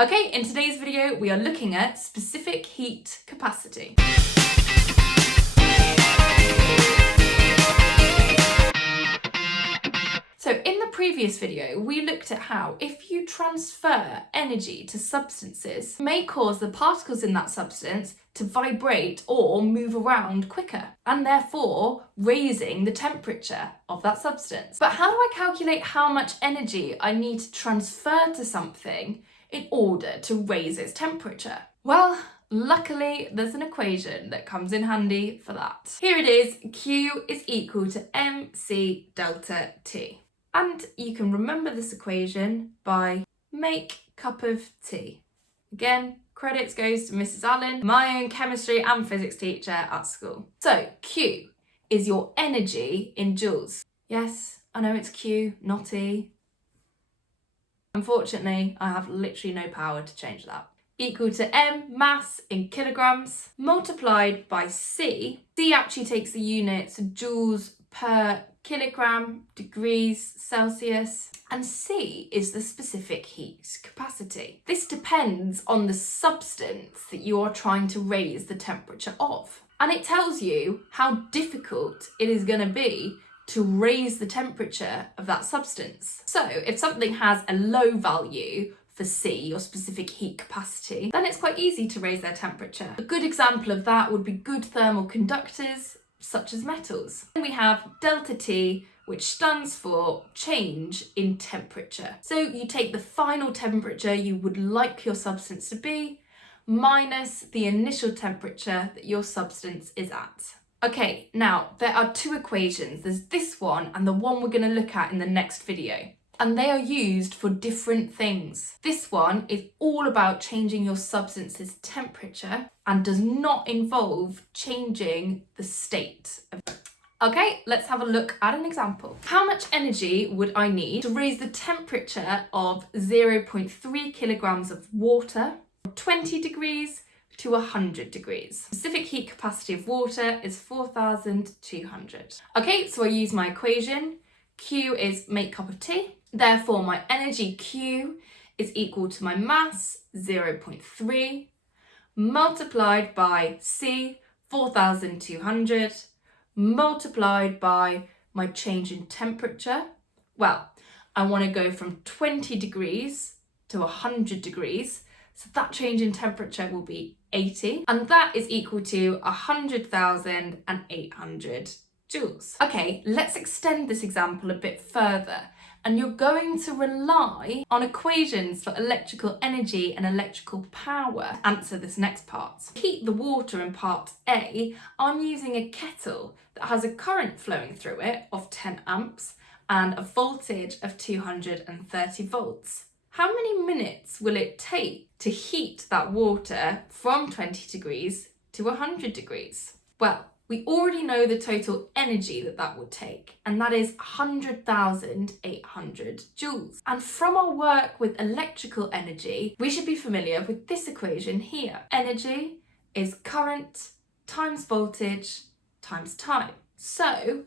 Okay, in today's video, we are looking at specific heat capacity. So in the previous video, we looked at how if you transfer energy to substances, it may cause the particles in that substance to vibrate or move around quicker, and therefore raising the temperature of that substance. But how do I calculate how much energy I need to transfer to something in order to raise its temperature? Well, luckily there's an equation that comes in handy for that. Here it is, Q is equal to mc delta T. And you can remember this equation by make cup of tea. Again, credits goes to Mrs. Allen, my own chemistry and physics teacher at school. So Q is your energy in joules. Yes, I know it's Q, not E. Unfortunately, I have literally no power to change that. Equal to M, mass in kilograms, multiplied by C. C actually takes the units joules per kilogram, degrees Celsius, and C is the specific heat capacity. This depends on the substance that you are trying to raise the temperature of. And it tells you how difficult it is going to be to raise the temperature of that substance. So if something has a low value for C, your specific heat capacity, then it's quite easy to raise their temperature. A good example of that would be good thermal conductors, such as metals. Then we have delta T, which stands for change in temperature. So you take the final temperature you would like your substance to be, minus the initial temperature that your substance is at. Okay, now there are two equations. There's this one and the one we're going to look at in the next video. And they are used for different things. This one is all about changing your substance's temperature and does not involve changing the state of it. Okay, let's have a look at an example. How much energy would I need to raise the temperature of 0.3 kilograms of water from 20 degrees to 100 degrees? Specific heat capacity of water is 4,200. Okay, so I use my equation. Q is make cup of tea. Therefore, my energy Q is equal to my mass, 0.3, multiplied by C, 4,200, multiplied by my change in temperature. Well, I want to go from 20 degrees to 100 degrees, so that change in temperature will be 80, and that is equal to 100,800 joules. Okay, let's extend this example a bit further. And you're going to rely on equations for electrical energy and electrical power to answer this next part. To heat the water in part A, I'm using a kettle that has a current flowing through it of 10 amps and a voltage of 230 volts. How many minutes will it take to heat that water from 20 degrees to 100 degrees? Well, we already know the total energy that would take, and that is 100,800 joules. And from our work with electrical energy, we should be familiar with this equation here. Energy is current times voltage times time. So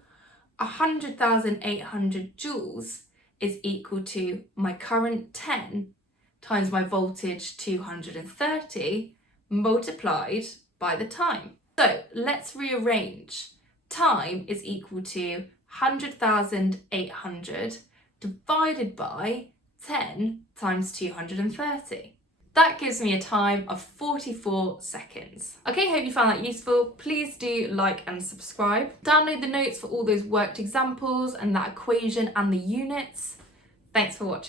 100,800 joules is equal to my current 10 times my voltage 230 multiplied by the time. So let's rearrange. Time is equal to 100,800 divided by 10 times 230. That gives me a time of 44 seconds. Okay, hope you found that useful. Please do like and subscribe. Download the notes for all those worked examples and that equation and the units. Thanks for watching.